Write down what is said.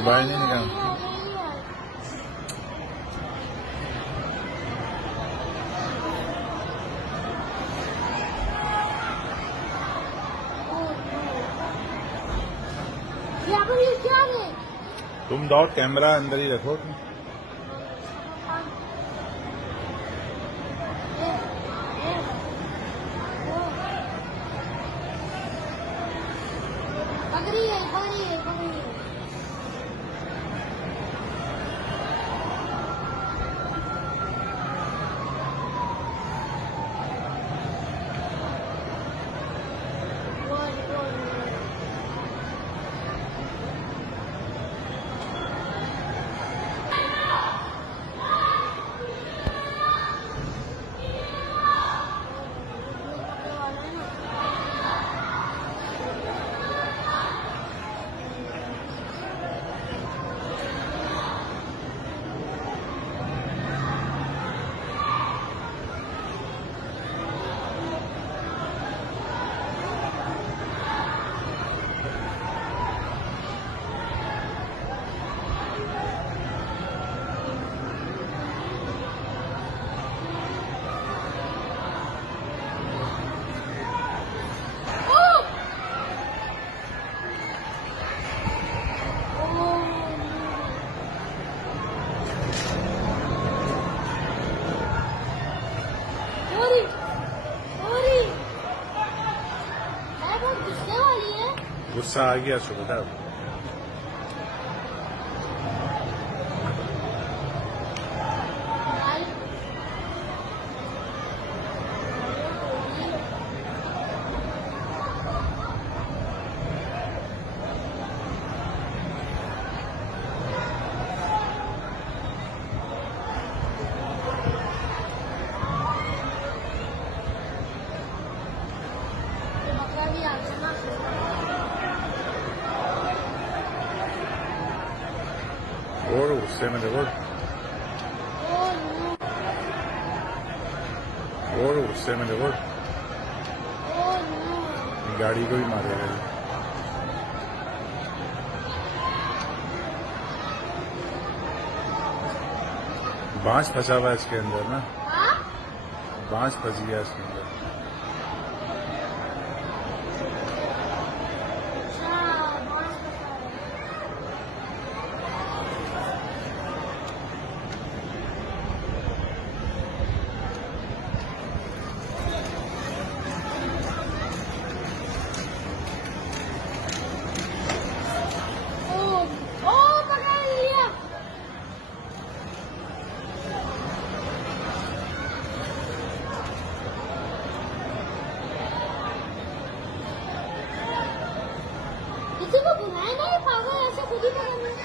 Mobile नहीं निकाल। तुम दो कैमरा अंदर ही रखो तुम। गुस्सा आ गया सुबह। और गुस्से में देखो, और गुस्से में देखो, गाड़ी को भी मारेगा। बांस फंसा हुआ है इसके अंदर ना, बांस फंस गया इसके अंदर। किसी को बुलाया नहीं, पागल ऐसे खुद ही पकड़ना।